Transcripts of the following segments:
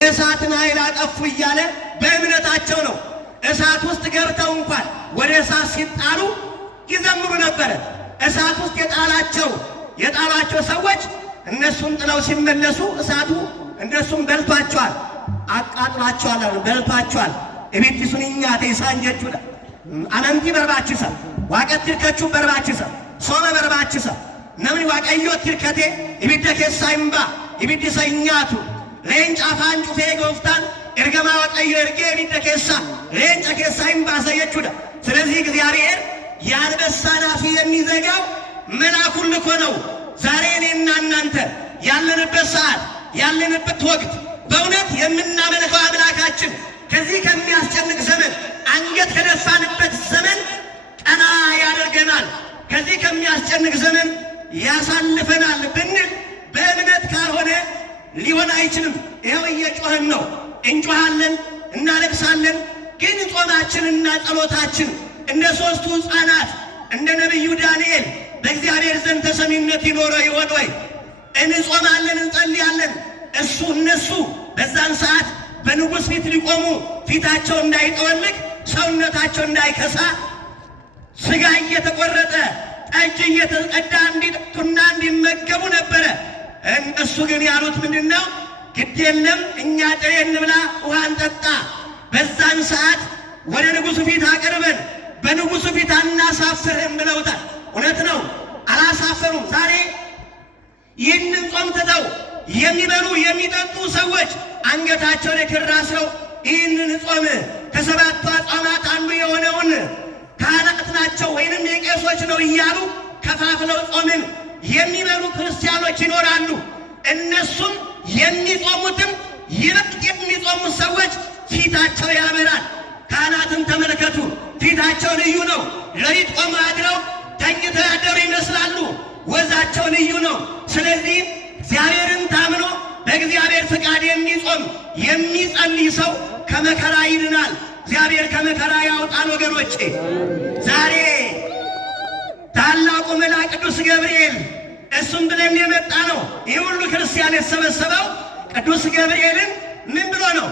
እሳትን ኃይል አጠፉ እያለ በእምነታቸው ነው። እሳት ውስጥ ገብተው እንኳን ወደ እሳት ሲጣሉ ይዘምሩ ነበር። እሳት ውስጥ የጣላቸው ሰዎች እነሱን ጥለው ሲመለሱ እሳቱ እነሱም በልቷቸዋል፣ አቃጥሏቸዋል፣ በልቷቸዋል። እቤትሱን እኛቴ ሳንጀቹ አነንቲ በርባችሰ ዋቀት ትርከቹ በርባችሰ ሶመ በርባችሰ ነምን ዋቀዮ ትርከቴ እቤተከ ሳይምባ እቤተሰኛቱ ሬንጫ ፋንጩ ፈጎፍታን እርገማ ዋቀዮ እርጌ እቤተከሳ ሬንጫ ከሳይምባ ሰየቹዳ። ስለዚህ እግዚአብሔር ያንበሳን አፍ የሚዘጋው መልአኩን ልኮ ነው። ዛሬ እኔና እናንተ ያለንበት ሰዓት ያለንበት ወቅት በእውነት የምናመልከው አምላካችን ከዚህ ከሚያስጨንቅ ዘመን አንገት ከደፋንበት ዘመን ቀና ያደርገናል። ከዚህ ከሚያስጨንቅ ዘመን ያሳልፈናል ብንል በእምነት ካልሆነ ሊሆን አይችልም። ይኸው እየጮህን ነው፣ እንጮሃለን፣ እናለቅሳለን። ግን ጾማችንና ጸሎታችን እንደ ሦስቱ ሕፃናት እንደ ነቢዩ ዳንኤል በእግዚአብሔር ዘንድ ተሰሚነት ይኖረው ይሆን ወይ? እንጾማለን፣ እንጸልያለን። እነሱ በዛን ሰዓት በንጉሥ ፊት ሊቆሙ ፊታቸው እንዳይጠወልግ ሰውነታቸው እንዳይከሳ ሥጋ እየተቆረጠ ጠጅ እየተቀዳ እንዲጠጡና እንዲመገቡ ነበረ። እነሱ ግን ያሉት ምንድን ነው? ግድ የለም እኛ ጥሬ እንብላ፣ ውሃ እንጠጣ። በዛን ሰዓት ወደ ንጉሡ ፊት አቅርበን በንጉሡ ፊት አናሳፍርህም ብለውታል። እውነት ነው፣ አላሳፈሩም። ዛሬ ይህንን ጾም ትተው የሚበሉ የሚጠጡ ሰዎች አንገታቸውን ክር አስረው ይህንን ጾም ከሰባቱ አጽዋማት አንዱ የሆነውን ካህናት ናቸው ወይንም የቄሶች ነው እያሉ ከፋፍለው ጾምን የሚበሉ ክርስቲያኖች ይኖራሉ። እነሱም የሚጾሙትም ይበልጥ የሚጾሙት ሰዎች ፊታቸው ያበራል። ካህናትን ተመልከቱ፣ ፊታቸው ልዩ ነው። ሌሊት ቆመው አድረው ተኝተው ያደሩ ይመስላሉ። ወዛቸው ልዩ ነው። ስለዚህ እግዚአብሔርን ታምኖ በእግዚአብሔር ፍቃድ የሚጾም የሚጸልይ ሰው ከመከራ ይድናል። እግዚአብሔር ከመከራ ያውጣን። ወገኖቼ ዛሬ ታላቁ መልአክ ቅዱስ ገብርኤል እሱም ብለን የመጣ ነው። ይህ ሁሉ ክርስቲያን የተሰበሰበው ቅዱስ ገብርኤልን ምን ብሎ ነው?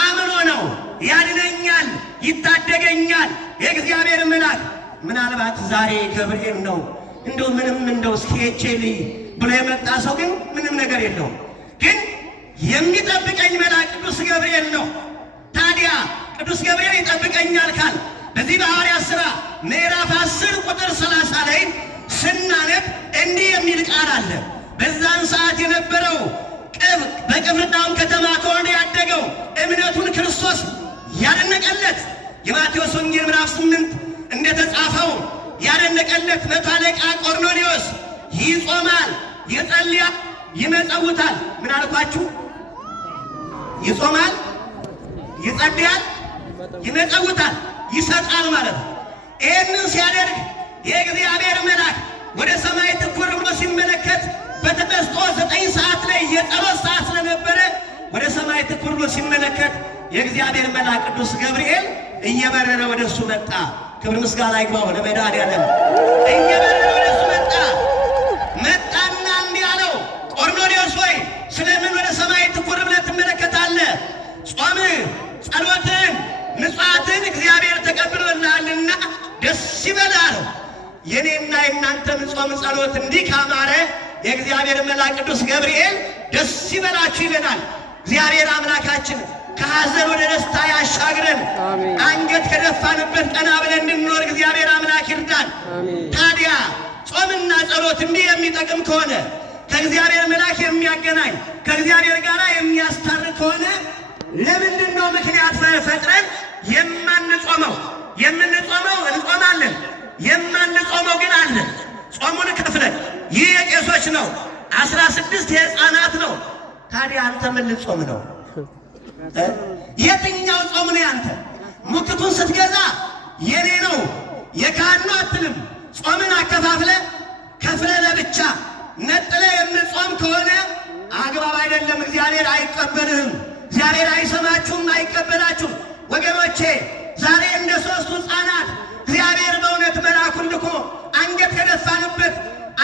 አምኖ ነው። ያድነኛል፣ ይታደገኛል የእግዚአብሔር መልአክ። ምናልባት ዛሬ ገብርኤል ነው እንደው ምንም እንደው እስኪቼሊ ብሎ የመጣ ሰው ግን ምንም ነገር የለውም። ግን የሚጠብቀኝ መልአክ ቅዱስ ገብርኤል ነው። ታዲያ ቅዱስ ገብርኤል ይጠብቀኛል ካል በዚህ በሐዋርያት ሥራ ምዕራፍ 10 ቁጥር 30 ላይ ስናነብ እንዲህ የሚል ቃል አለ። በዛን ሰዓት የነበረው በቅፍርናሆም ከተማ ተወልዶ ያደገው እምነቱን ክርስቶስ ያደነቀለት የማቴዎስ ወንጌል ምዕራፍ 8 እንደተጻፈው ያደነቀለት መቶ አለቃ ቆርኔሌዎስ ይጾማል፣ ይጸልያል፣ ይመጸውታል። ምን አልኳችሁ? ይጾማል፣ ይጸልያል፣ ይመጸውታል፣ ይሰጣል ማለት ነው። ይህንን ሲያደርግ የእግዚአብሔር መልአክ ወደ ሰማይ ትኩር ብሎ ሲመለከት በተመስጦ 9 ሰዓት ላይ የጸሎት ሰዓት ስለነበረ ወደ ሰማይ ትኩር ብሎ ሲመለከት የእግዚአብሔር መልአክ ቅዱስ ገብርኤል እየበረረ ወደ እሱ መጣ። ክብር ምስጋና ይግባው ለመድኃኔዓለም። እየበረረ ወደ እሱ መጣና እንዲህ አለው፣ ቆርኔሌዎስ ሆይ ስለምን ወደ ሰማይ ትኩር ብለህ ትመለከታለህ? ጾም ጸሎትን ምጽዋትን እግዚአብሔር ተቀብሎልሃልና ደስ ይበልህ አለው። የኔና የእናንተም ጾም ጸሎት እንዲህ ካማረ የእግዚአብሔር መልአክ ቅዱስ ገብርኤል ደስ ይበላችሁ ይለናል። እግዚአብሔር አምላካችን ከሐዘን ወደ ደስታ ያሻግረን። አንገት ከደፋንበት ቀና ብለን እንድንኖር እግዚአብሔር አምላክ ይርዳን። ታዲያ ጾምና ጸሎት እንዲህ የሚጠቅም ከሆነ ከእግዚአብሔር መልአክ የሚያገናኝ ከእግዚአብሔር ጋር የሚያስታርቅ ከሆነ ለምንድን ነው ምክንያት ፈጥረን የማንጾመው? የምንጾመው እንጾማለን፣ የማንጾመው ግን አለን። ጾሙን ከፍለን ይህ የቄሶች ነው፣ 16 የሕፃናት ነው። ታዲያ አንተ ምን ልጾም ነው? የትኛው ጾም ነው ያንተ? ሙክቱን ስትገዛ የኔ ነው የካህን ነው አትልም። ጾምን አከፋፍለ ከፍለ ለብቻ ነጥለ የምጾም ከሆነ አግባብ አይደለም። እግዚአብሔር አይቀበልህም። እግዚአብሔር አይሰማችሁም፣ አይቀበላችሁም። ወገኖቼ ዛሬ እንደ ሦስቱ ሕፃናት እግዚአብሔር በእውነት መልአኩን ልኮ አንገት ከደፋንበት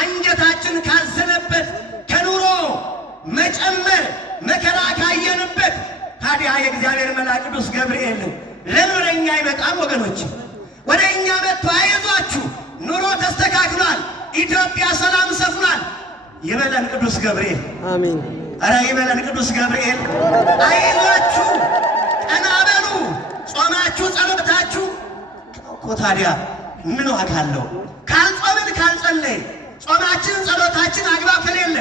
አንገታችን ካዘነበት ከኑሮ መጨመር መከራ ካየንበት ታዲያ የእግዚአብሔር መልአክ ቅዱስ ገብርኤል ለምን ወደ እኛ አይመጣም? ወገኖች ወደ እኛ መጥቶ አይዟችሁ ኑሮ ተስተካክሏል፣ ኢትዮጵያ ሰላም ሰፍኗል ይበለን ቅዱስ ገብርኤል። አሜን። ኧረ ይበለን ቅዱስ ገብርኤል። አይዟችሁ ቀና በሉ፣ ጾማችሁ ጸሎታችሁ እኮ ታዲያ ምን ዋጋ አለው? ካልጾምን ካልጸለይ ጾማችን ጸሎታችን አግባብ ከሌለ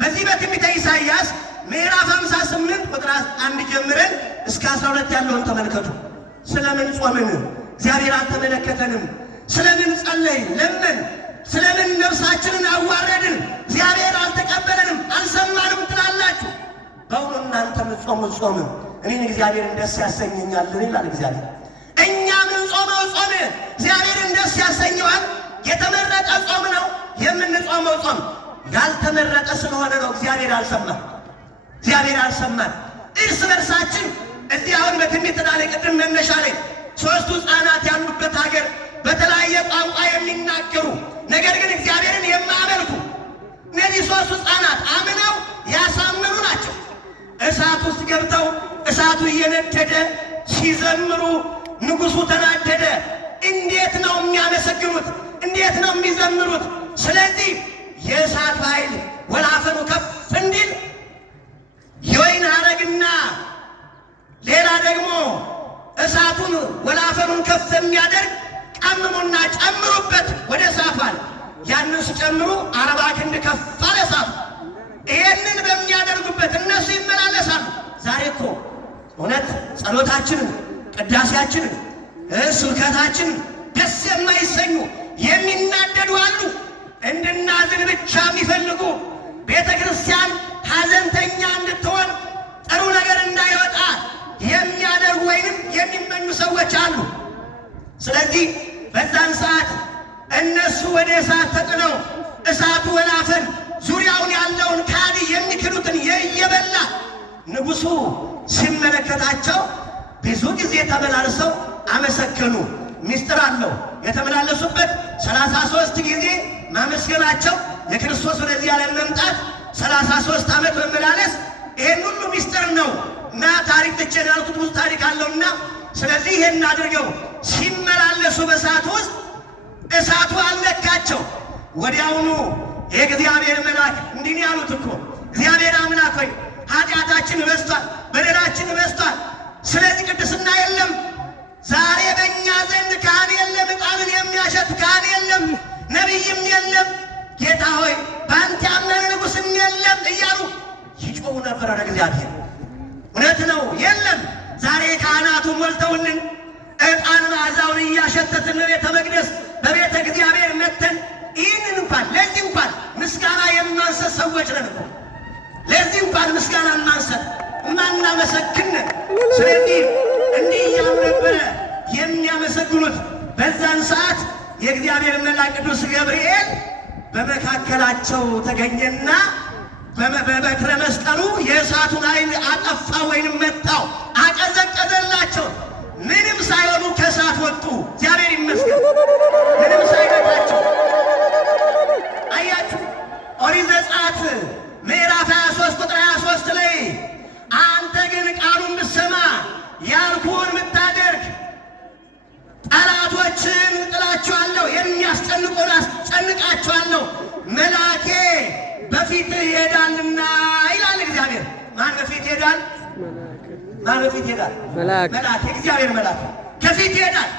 በዚህ በትንቢተ ኢሳይያስ ምዕራፍ 58 ቁጥር 1 ጀምረን እስከ 12 ያለውን ተመልከቱ። ስለምን ጾምን? እግዚአብሔር አልተመለከተንም። ስለምን ጸለይ ለምን? ስለምን ነፍሳችንን አዋረድን? እግዚአብሔር አልተቀበለንም፣ አልሰማንም ትላላችሁ። በእውኑ እናንተ ምትጾሙት ጾም እኔን እግዚአብሔርን ደስ ያሰኘኛል ይላል እግዚአብሔር። እኛ ምን ጾመው ጾም እግዚአብሔርን ደስ ያሰኘዋል። የተመረጠ ጾም ነው የምንጾመው ጾም። ያልተመረጠ ስለሆነ ነው እግዚአብሔር አልሰማን። እግዚአብሔር አልሰማን። እርስ በርሳችን እዚህ አሁን በትንቢት ላይ ቅድም መነሻ ላይ 3 ሕፃናት ያሉበት ሀገር በተለያየ ቋንቋ የሚናገሩ ነገር ግን እግዚአብሔርን የማያመልኩ እነዚህ 3 ሕፃናት አምነው ያሳመኑ ናቸው። እሳት ውስጥ ገብተው እሳቱ እየነደደ ሲዘምሩ ንጉሡ ተናደደ። እንዴት ነው የሚያመሰግኑት? እንዴት ነው የሚዘምሩት? ስለዚህ የእሳት ኃይል ወላፈኑ ከፍ እንዲል የወይን ሐረግና ሌላ ደግሞ እሳቱን ወላፈኑን ከፍ የሚያደርግ ቀምሙና ጨምሩበት ወደ እሳቱ አለ። ያንን ሲጨምሩ 40 ክንድ ከፍ አለ እሳቱ። ይሄንን በሚያደርጉበት እነሱ ይመላለሳሉ። ዛሬ እኮ እውነት ጸሎታችንን፣ ቅዳሴያችንን፣ ስብከታችንን ደስ የማይሰኙ የሚናደዱ አሉ። እንድናዝን ብቻ የሚፈልጉ ቤተ ክርስቲያን ሐዘንተኛ እንድትሆን ጥሩ ነገር እንዳይወጣ የሚያደርጉ ወይንም የሚመኙ ሰዎች አሉ። ስለዚህ በዛን ሰዓት እነሱ ወደ እሳት ተጥለው እሳቱ ወላፈን ዙሪያውን ያለውን ካዲ የሚክዱትን እየበላ ንጉሡ ሲመለከታቸው ብዙ ጊዜ ተመላልሰው አመሰገኑ። ሚስጥር አለው። የተመላለሱበት 33 ጊዜ ማመስገናቸው የክርስቶስ ወደዚህ ዓለም መምጣት 33 ዓመት መመላለስ ይሄን ሁሉ ሚስጥር ነው እና ታሪክ ትቼ ያልኩት ብዙ ታሪክ አለውና ስለዚህ ይሄን አድርገው ሲመላለሱ በእሳቱ ውስጥ እሳቱ አልነካቸው። ወዲያውኑ የእግዚአብሔር መልአክ እንዲህ ያሉት እኮ እግዚአብሔር አምላክ ሆይ ኃጢአታችን በዝቷል፣ በደላችን በዝቷል። ስለዚህ ቅድስና የለም፣ ዛሬ በእኛ ዘንድ ካህን የለም፣ ዕጣንን የሚያሸት ካህን የለም፣ ነቢይም የለም። ጌታ ሆይ በአንተ ያመነ ንጉሥም የለም እያሉ ይጮሁ ነበር ወደ እግዚአብሔር። እውነት ነው የለም። ዛሬ ካህናቱ ሞልተውልን ዕጣን መዓዛውን እያሸተትን በቤተ መቅደስ በቤተ እግዚአብሔር መተን ይህንን እንኳን ለዚህ እንኳን ምስጋና የማንሰጥ ሰዎች ነን እኮ። ለዚህ እንኳን ምስጋና ማንሰጥ ማናመሰግን። ስለዚህ እንዲህ እያሉ ነበረ የሚያመሰግኑት። በዛን ሰዓት የእግዚአብሔር መልአክ ቅዱስ ገብርኤል በመካከላቸው ተገኘና በበትረ መስቀሉ የእሳቱን ኃይል አጠፋ ወይንም መታው፣ አቀዘቀዘላቸው። ምንም ሳይሆኑ ከእሳት ወጡ። እግዚአብሔር ይመስገን፣ ምንም ሳይነካቸው። አያችሁ ኦሪት ዘጸአት ምዕራፍ 23 ቁጥር 23 ላይ አንተ ግን ቃሉን ብትሰማ ያልኩህን ብታደርግ ጠላቶችን እጥላቸዋለሁ፣ የሚያስጨንቁን አስጨንቃቸዋለሁ፣ መልአኬ በፊትህ ይሄዳልና ይላል እግዚአብሔር። ማን በፊት ይሄዳል? ማን በፊት ይሄዳል? መልአክ። የእግዚአብሔር መልአክ ከፊት ይሄዳል።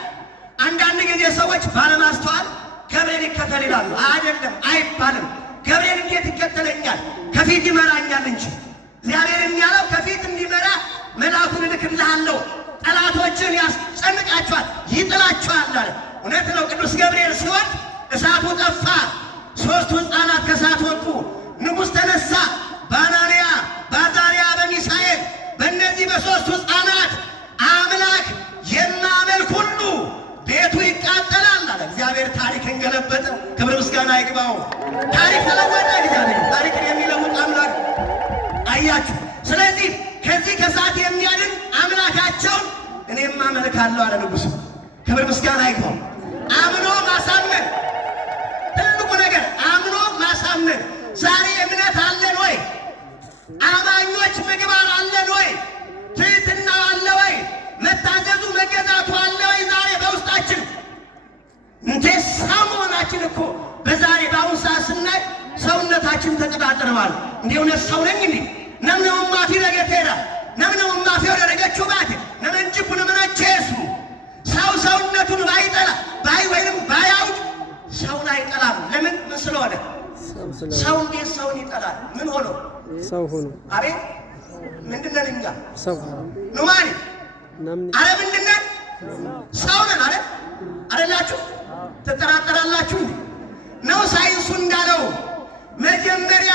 አንዳንድ ጊዜ ሰዎች ባለማስተዋል ገብርኤል ይከተል ይላሉ። አይደለም፣ አይባልም። ገብርኤል እንዴት ይከተለኛል? ከፊት ይመራኛል እንጂ። እግዚአብሔር የሚያለው ከፊት እንዲመራ መልአኩን እልክልሃለሁ፣ ጠላቶችን ያስጨንቃቸዋል፣ ይጥላቸዋል አለ። እውነት ነው። ቅዱስ ገብርኤል ሲወድ እሳቱ ጠፋ። 3 ሕፃናት ከእሳት ወጡ። ንጉሥ ተነሳ። በአናንያ በአዛርያ በሚሳኤል በእነዚህ በ3 ሕፃናት አምላክ የማመልክ ሁሉ ቤቱ ይቃጠላል አለ። እግዚአብሔር ታሪክን ገለበጠ። ክብር ምስጋና ይግባው። ታሪክ ተለወጠ። እግዚአብሔር ታሪክን የሚለውጥ አምላክ አያችሁ። ስለዚህ ከዚህ ከእሳት የሚያድን አምላካቸውን እኔም አመልካለሁ አለ ንጉሡ። ክብር ምስጋና ይግባው። አምኖ ማሳመን ትልቁ ነገር፣ አምኖ ማሳመን። ዛሬ እምነት አለን ወይ? አማኞች ምግባር አለን ወይ? ትሕትና ያጠራጥረዋል። እንዲሁ ነሳው ነኝ እንዴ ነምነው ማፊ ለገቴራ ነምነው ማፊ ወደረገችው ባቴ ነመንጂ ኩነ መናቸሱ ሰውነቱን ባይጠላ ወይንም ባያውቅ ሰውን አይጠላም። ለምን ስለሆነ ሰው እንዴት ሰውን ይጠላል? ምን ሆኖ ሰው ሆኖ አቤት ምንድነው እኛ ሰው ነው ማለት አረ ምንድነው ሰው ነን አረ አይደላችሁ? ተጠራጠራላችሁ ነው? ሳይንሱ እንዳለው መጀመሪያ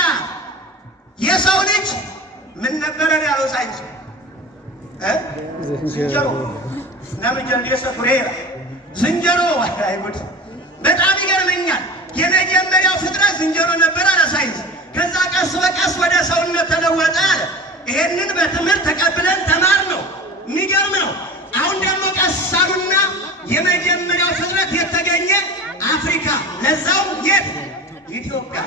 የሰው ልጅ ምን ነበረ ያለው ሳይንሱ? ዝንጀሮ ነምጀል የሰፍሬራ ዝንጀሮ አይጉድ በጣም ይገርመኛል። የመጀመሪያው ፍጥረት ዝንጀሮ ነበር አለ ሳይንስ። ከዛ ቀስ በቀስ ወደ ሰውነት ተለወጠ አለ። ይሄንን በትምህርት ተቀብለን ተማር ነው። የሚገርም ነው። አሁን ደግሞ ቀስ አሉና የመጀመሪያው ፍጥረት የተገኘ አፍሪካ፣ ለዛው የት ኢትዮጵያ።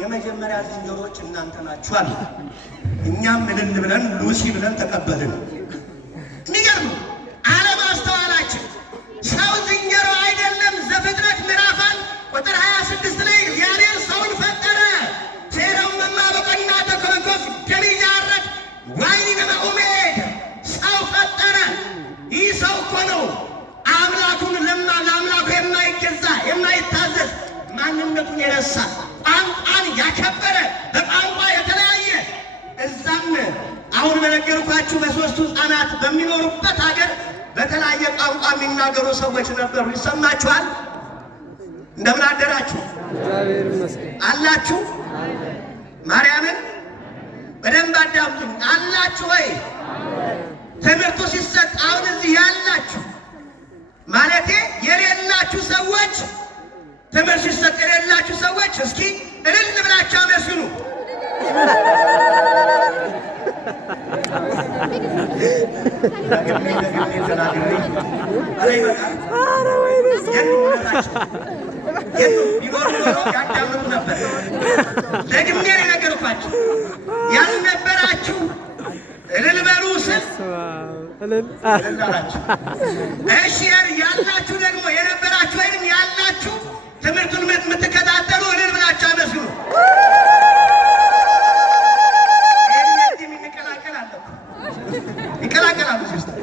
የመጀመሪያ ዝንጀሮች እናንተ ናችሁ አለ። እኛም ምንን ብለን ሉሲ ብለን ተቀበልን። የሚገርም አለማስተዋላችን ሰው ዝንጀሮ አይደለም። ዘፍጥረት ምዕራፍ 1 ቁጥር 26 ላይ እግዚአብሔር ሰውን ፈጠረ። ሴራው መማበቅና ተኮረኮፍ ደሚያረድ ዋይኒ በመኡሜድ ሰው ፈጠረ። ይህ ሰው እኮ ነው አምላኩን ለአምላኩ የማይገዛ የማይታዘዝ ማንነቱን የረሳ ቋንቋን ያከበረ በቋንቋ የተለያየ እዛም አሁን በነገርኳችሁ በሶስቱ ሕፃናት በሚኖሩበት ሀገር በተለያየ ቋንቋ የሚናገሩ ሰዎች ነበሩ። ይሰማችኋል? እንደምን አደራችሁ? እግዚአብሔር ይመስገን አላችሁ። ማርያምን በደንብ አዳምጡኝ። አላችሁ ወይ? ትምህርቱ ሲሰጥ አሁን እዚህ ያላችሁ ማለቴ የሌላችሁ ሰዎች ትምህርት ሲሰጥ የሌላችሁ ሰዎች እስኪ እልል ብላችሁ አመስግኑ። ደግሜ የነገርኳችሁ ያልነበራችሁ እልል በሉ ስል እሺ፣ ያላችሁ ደግሞ የነበራችሁ ወይም ያላችሁ ትምህርቱን የምትከታተሉ እልል ብላችሁ አመስግኑ። ይቀላቀላሉ ሲስተር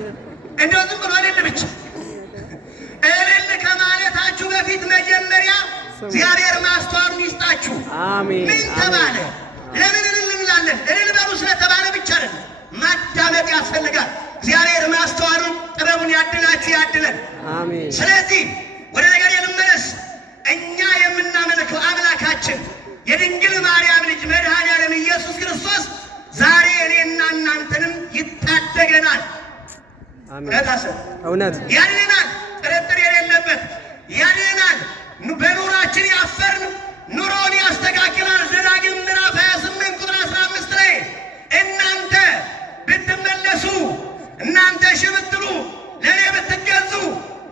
እንደው ዝም ብሎ እልል ብቻ። እልል ከማለታችሁ በፊት መጀመሪያ እግዚአብሔር ማስተዋሉን ይስጣችሁ። አሜን። ምን ተባለ? ለምን እልል እንላለን? እልል በሉ ስለተባለ ብቻ አይደለም፣ ማዳመጥ ያስፈልጋል። እግዚአብሔር ማስተዋሉን ጥበቡን ያድላችሁ ያድለን። አሜን። ስለዚህ ወደ ነገር የምመለስ እኛ የምናመልከው አምላካችን የድንግል ማርያም ልጅ መድኃኔዓለም ኢየሱስ ክርስቶስ ዛሬ እኔና እናንተንም ይታደገናል። እውነት ያድነናል፣ ጥርጥር የሌለበት ያድነናል። በኑራችን ያፈርን ኑሮን ያስተካክላል። ዘዳግም ምዕራፍ 28 ቁጥር 15 ላይ እናንተ ብትመለሱ እናንተ እሺ ብትሉ ለእኔ ብትገዙ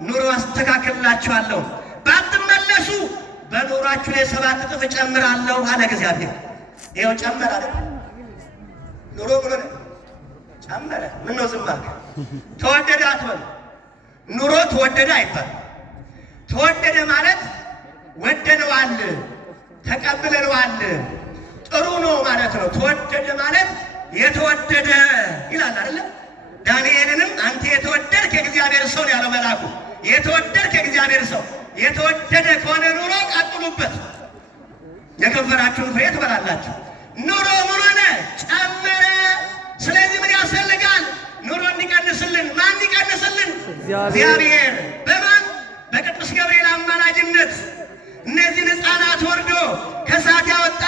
ኑሮ አስተካክልላችኋለሁ፣ ባትመለሱ በኑሯችሁ ላይ 7 እጥፍ እጨምራለሁ አለ እግዚአብሔር። ይኸው ጨመረ አይደል? ኑሮ ብሎ ጨመረ። ምነው ዝም አልክ? ተወደደ አትበሉ። ኑሮ ተወደደ አይባልም። ተወደደ ማለት ወደነዋል፣ ተቀብለነዋል፣ ጥሩ ነው ማለት ነው። ተወደደ ማለት የተወደደ ይላል አይደለም? ዳንኤልንም አንተ የተወደድክ የእግዚአብሔር ሰው ነው ያለው መልአኩ። የተወደድክ የእግዚአብሔር ሰው የተወደደ ከሆነ ኑሮ ቀጥሉበት፣ የከንፈራችሁን ፍሬ ትበላላችሁ። ኑሮ ምን ሆነ? ጨመረ። ስለዚህ ምን ያስፈልጋል? ኑሮ እንዲቀንስልን። ማን እንዲቀንስልን? እግዚአብሔር። በማን? በቅዱስ ገብርኤል አማላጅነት እነዚህን ሕፃናት ወርዶ ከእሳት ያወጣ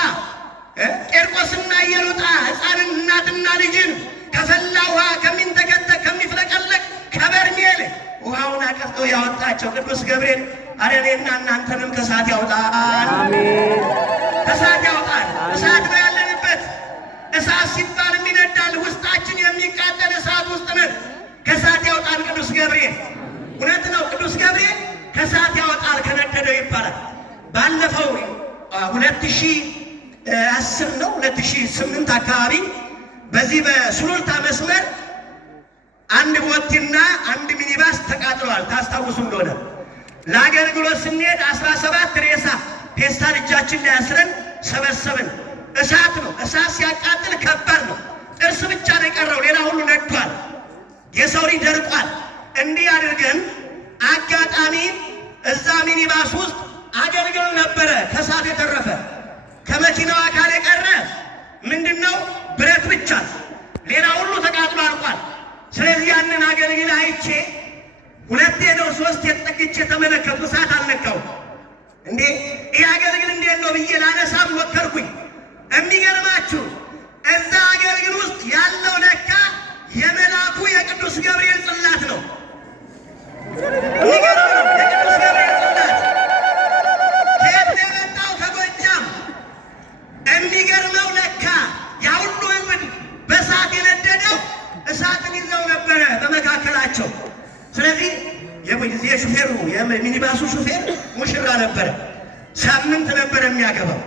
ቄርቆስና ኢየሉጣ ሕፃንን እናትና ልጅን ከፈላ ውሃ ከሚንተከተክ ከሚፍለቀለቅ ከበርሜል ውሃውን አቀዝቅዞ ያወጣቸው ቅዱስ ገብርኤል አረ እኔና እናንተንም ከእሳት ያውጣን። አሜን። ከእሳት ያውጣን። እሳት ነው ያለንበት። እሳት ሲባል የሚነዳል ውስጣችን የሚቃጠል እሳት ውስጥ ነን። ከእሳት ያውጣን ቅዱስ ገብርኤል። እውነት ነው። ቅዱስ ገብርኤል ከእሳት ያወጣል ከነደደው ይባላል። ባለፈው 2010 ነው 2008 አካባቢ በዚህ በሱሉልታ መስመር አንድ ቦቲና አንድ ሚኒባስ ተቃጥለዋል። ታስታውሱ እንደሆነ ለአገልግሎት ስንሄድ 17 ሬሳ ፔስታል እጃችን ላይ አስረን ሰበሰብን። እሳት ነው። እሳት ሲያቃጥል ከባድ ነው። ጥርስ ብቻ ነው የቀረው፣ ሌላ ሁሉ ነዷል። የሰው ልጅ ደርቋል። እንዲህ አድርገን አጋጣሚ እዛ ሚኒባስ ውስጥ አገልግል ነበረ። ከእሳት የተረፈ ከመኪናው አካል የቀረ ምንድነው? ብረት ብቻ፣ ሌላ ሁሉ ተቃጥሎ አልቋል። ስለዚህ ያንን አገልግል አይቼ ሁለቴ ነው ሶስት የተጠግቼ ተመለከቱ። እሳት አልነካው። እንዴ ይህ አገልግል እንዴት ነው ብዬ ላነሳም ሞከርኩኝ። የሚገርማችሁ እዛ አገልግል ውስጥ ያለው ለካ የመልአኩ የቅዱስ ገብርኤል ጽላት ነው። የሚገርም ነው። የቅዱስ ገብርኤል ጽላት ከየት ነው የመጣው? ከጎጃም። የሚገርመው ለካ ያ ሁሉ ሕዝብ በእሳት የነደደው እሳትን ይዘው ነበረ በመካከላቸው። ስለዚህ የሹፌሩ የሚኒባሱ ሹፌር ሙሽራ ነበረ። ሳምንት ነበረ የሚያገባው።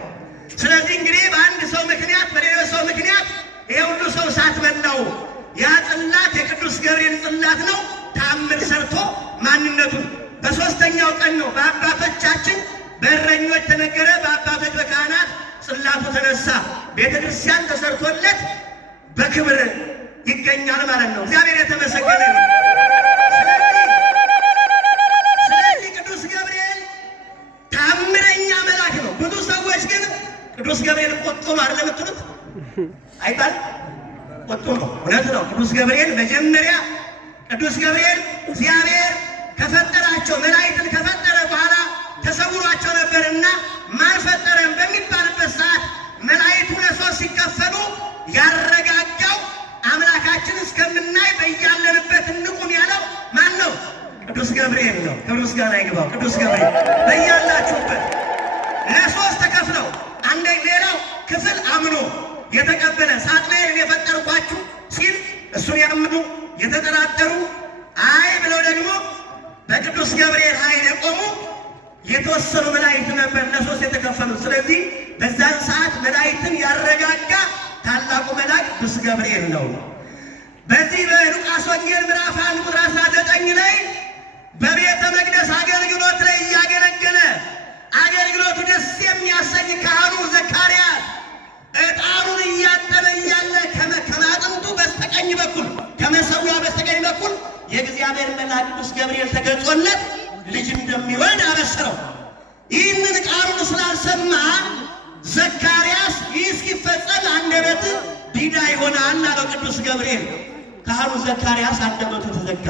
ስለዚህ እንግዲህ በአንድ ሰው ምክንያት በሌላው ሰው ምክንያት ይሄ ሁሉ ሰው እሳት በላው። ያ ጽላት የቅዱስ ገብርኤል ጽላት ነው። ተአምር ሰርቶ ማንነቱን በሶስተኛው ቀን ነው በአባቶቻችን በእረኞች ተነገረ። በአባቶች በካህናት ጽላቱ ተነሳ። ቤተ ክርስቲያን ተሰርቶለት በክብር ይገኛል ማለት ነው። እግዚአብሔር የተመሰገነ ነው። ስለዚህ ቅዱስ ገብርኤል ተአምረኛ መልአክ ነው። ብዙ ሰዎች ግን ቅዱስ ገብርኤል ቆጡ ነው አይደል የምትሉት? አይባል ቆጡ ነው። እውነት ነው። ቅዱስ ገብርኤል መጀመሪያ ቅዱስ ገብርኤል እግዚአብሔር ከፈጠራቸው መላእክትን ከፈጠረ በኋላ ተሰውሯቸው ነበርና ማን ፈጠረን በሚባልበት ሰዓት መላእክቱ ለሶስት ሲከፈሉ ያረጋጋው አምላካችን እስከምናይ በያለንበት እንቁም ያለው ማን ነው? ቅዱስ ገብርኤል ነው። ክብር ምስጋና ይግባው። ቅዱስ ገብርኤል በያላችሁበት ለሶስት ተከፍለው ሌላው ክፍል አምኖ የተቀበለ ሳጥናኤልን የፈጠርኳችሁ ሲል እሱን ያምኑ የተጠራጠሩ አይ ብለው ደግሞ በቅዱስ ገብርኤል ኃይል የቆሙ የተወሰኑ መላእክት ነበር ለሶስት የተከፈሉ። ስለዚህ በዛን ሰዓት መላእክትን ያረጋጋ ታላቁ መልአክ ቅዱስ ገብርኤል ነው። በዚህ በሉቃስ ወንጌል ምዕራፍ 1 ቁጥር 19 ላይ በቤተ መቅደስ አገልግሎት ላይ እያገለገለ አገልግሎቱ ደስ የሚያሰኝ ካህኑ ዘካርያስ ዕጣኑን እያጠነ እያለ ከማጥንቱ በስተቀኝ በኩል ከመሠዊያው በስተቀኝ በኩል የእግዚአብሔር መልአክ ቅዱስ ገብርኤል ተገልጾለት ልጅ እንደሚወልድ አበሰረው። ይህንን ቃሉን ስላልሰማ ዘካርያስ ይህ እስኪፈጸም አንደበት ዲዳ ይሆናል አለው ቅዱስ ገብርኤል። ካህኑ ዘካርያስ አንደበቱ ተዘጋ።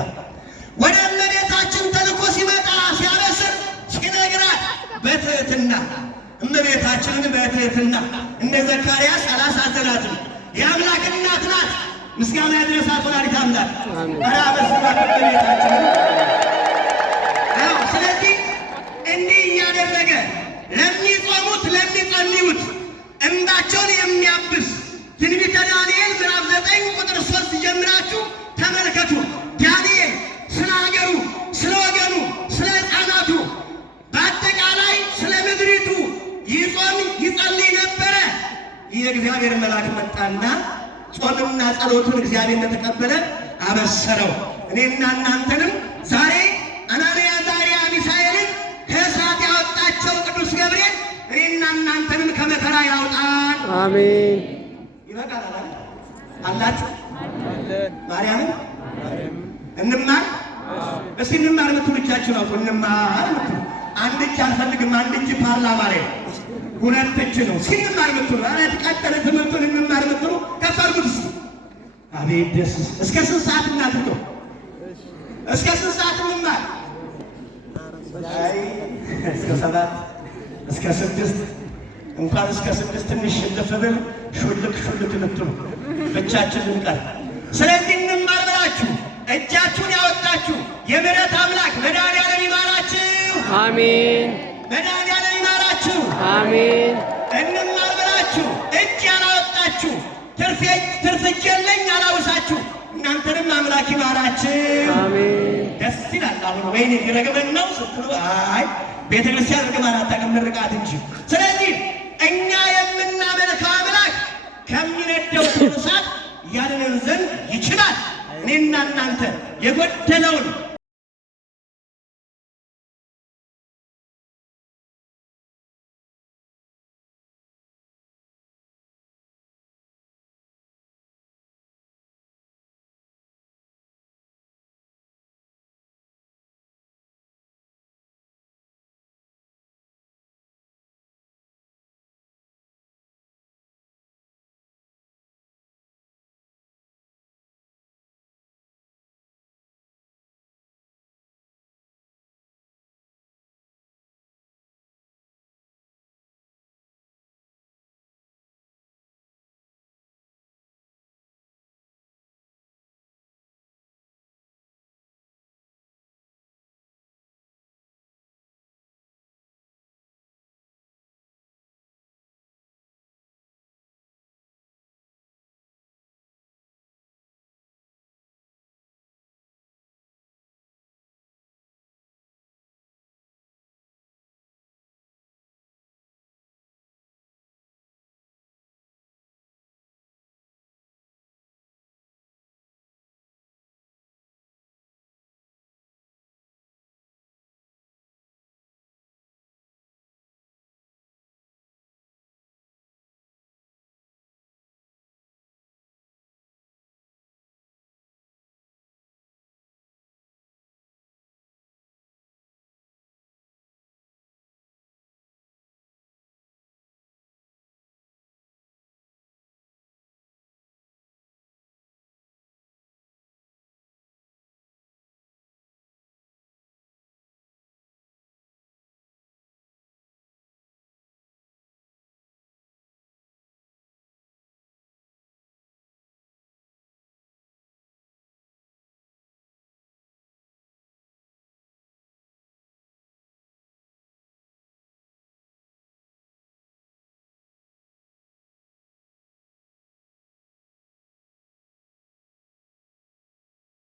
ወደ እመቤታችን ተልኮ ሲመጣ ሲያበስር ሲነግራት በትህትና እመቤታችንን በትህትና እንደ ዘካርያስ አላሳዘናትም። የአምላክ እናት ናት። ምስጋና ያድረሳት ወላዲተ አምላክ። ኧረ አበስራት እመቤታችንን። ስለዚህ እንዲህ እያደረገ ለሚጾሙት ለሚጸልዩት እንባቸውን የሚያብስ ትንቢተ ዳንኤል ምዕራፍ 9 ቁጥር 3 ጀምራችሁ ተመልከቱ። ዳንኤል ስለ ሀገሩ፣ ስለ ወገኑ፣ ስለ ሕፃናቱ በአጠቃላይ ስለ ምድሪቱ ይጾም ይጸልይ ነበረ። ይህ የእግዚአብሔር መልአክ መጣና ጾምና ጸሎቱን እግዚአብሔር እንደተቀበለ አበሰረው። እኔና እናንተንም ዛሬ አናንያ አዛርያ ሚሳኤልን ከእሳት ያወጣቸው ቅዱስ ገብርኤል እኔና እናንተንም ከመከራ ያውጣን። አሜን። ይበቃል አላችሁ ማርያምን እንማር። እስኪ እንማር የምትሉ እጃችሁን አውጡ። እንማር የምትሉ አንድ እጅ አልፈልግም። አንድ እጅ ፓርላማ ላይ ሁለት እጅ ነው። እስኪ እንማር የምትሉ ቀጠለ ትምህርቱን እንማር የምትሉ ከፍ አድርጉት እስኪ። አቤት ደስ! እስከ ስንት ሰዓት እናድርገው? እስከ ስንት ሰዓት እንማር? እስከ 7 እስከ 6 እንኳን እስከ 6 ትንሽ እልፍ ብል ሹልክ ልትሉ ብቻችን ልንቀር። ስለዚህ እንማር ብላችሁ እጃችሁን ያወጣችሁ የምሕረት አምላክ መድኃኒዓለም ይማራችሁ። አሜን። መድኃኒዓለም ይማራችሁ። አሜን። እንማር ብላችሁ እጅ ያላወጣችሁ ትርፍ እጅ የለኝ አላውሳችሁ እናንተንም አምላክ ይማራችሁ። አሜን። ደስ ይላል። አሁን ወይኔ ሊረግመን ነው ስትሉ አይ ቤተ ክርስቲያን ርግማን አታውቅም ምርቃት እንጂ። ስለዚህ እኛ የምናመልከው አምላክ ከሚነደው እሳት ያድነን ዘንድ ይችላል። እኔና እናንተ የጎደለውን